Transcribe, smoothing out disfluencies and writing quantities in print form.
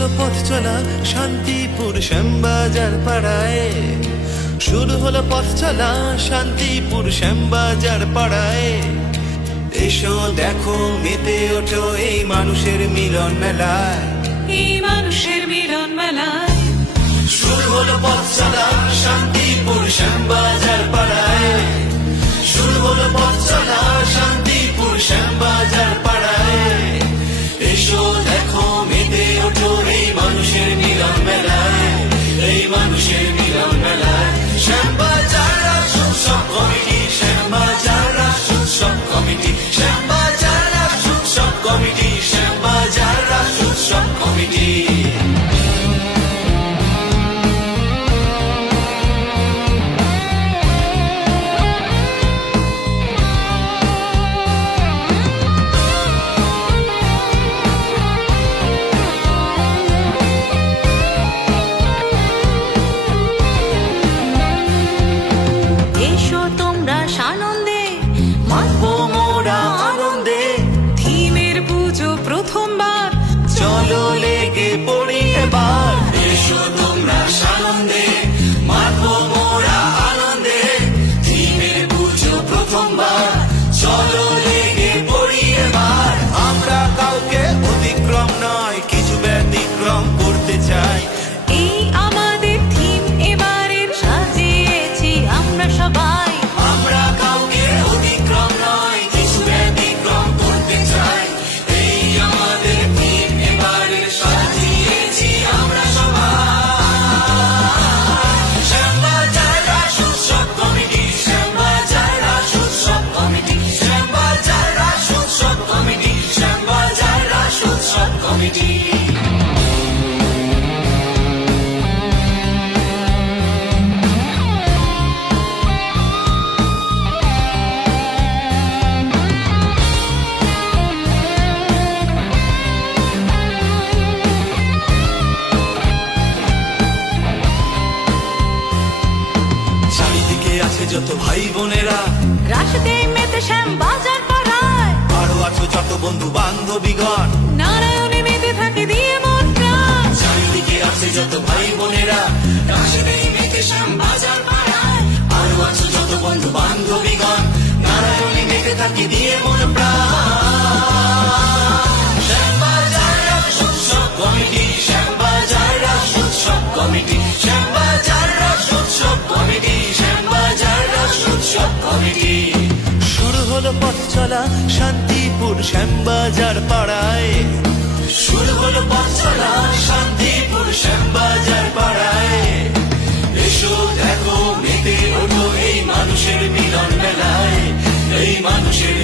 হলো পথ চলা শান্তিপুর শ্যামবাজার পাড়ায়, শুরু হলো পথ চলা শান্তিপুর শ্যামবাজার পাড়ায়। এসো দেখো মেতে ওঠো এই মানুষের মিলন মেলায়, এই মানুষের মিলন মেলায়। শুরু হলো পথ চলা শান্তিপুর শ্যামবাজার পাড়ায়, শুরু হলো পথ চলা শান্তিপুর শ্যামবাজার পাড়ায়। এসো দেখো মেতে ওঠো এই মানুষের মিলন মেলায়, এই মানুষের মিলন মেলায়। শ্যামবাজার রাস উৎসব কমিটি, শ্যামবাজার রাস উৎসব কমিটি, শ্যামবাজার রাস উৎসব কমিটি, শ্যামবাজার রাস উৎসব কমিটি। এসো তোমরা সানন্দে মাতবো মোরা আনন্দে, থিমের পুজো প্রথমবার চলো লেগে পড়ি এবার। এসো তোমরা সানন্দে মাতবো মোরা আনন্দে, থিমের পুজো প্রথমবার চলো লেগে পড়ি এবার। আমরা কাউকে অতিক্রম নয়, কিছু ব্যতিক্রম করতে চাই। এই আমাদের থিম এবারের, সাজিয়েছি আমরা সবাই। আমরা কাউকে অতিক্রম নয়, কিছু ব্যতিক্রম করতে চাই। এই আমাদের থিম এবারের, সাজিয়েছি আমরা সবাই। শ্যামবাজার রাস উৎসব কমিটি, শ্যামবাজার রাস উৎসব কমিটি, শ্যামবাজার রাস উৎসব কমিটি, শ্যামবাজার রাস উৎসব কমিটি। চারিদিকে আছে যত ভাই বোনেরা, রাশতে মেতে শ্যামবাজার পাড়ায়। আরো আছো যত বন্ধু বান্ধবীগণ, নারায়ণে মেতে থাকে দিয়ে মন প্রাণ। চারিদিকে আছে যত ভাই বোনেরা, রাশতে মেতে শ্যামবাজার পাড়ায়। আরো আছো যত বন্ধু বান্ধবীগণ, নারায়ণে মেতে থাকে দিয়ে মন প্রাণ। শ্যামবাজার রাস উৎসব কমিটি, শ্যামবাজার রাস উৎসব কমিটি, শ্যামবাজার রাস উৎসব কমিটি, শ্যামবাজার রাস উৎসব কমিটি। শুরু হলো পথ চলা শান্তিপুর শ্যামবাজার পাড়ায়, শুরু হলো পথ চলা শান্তিপুর শ্যামবাজার পাড়ায়। এসো দেখো মেতে ওঠো এই মানুষের মিলন মেলায়, এই মানুষের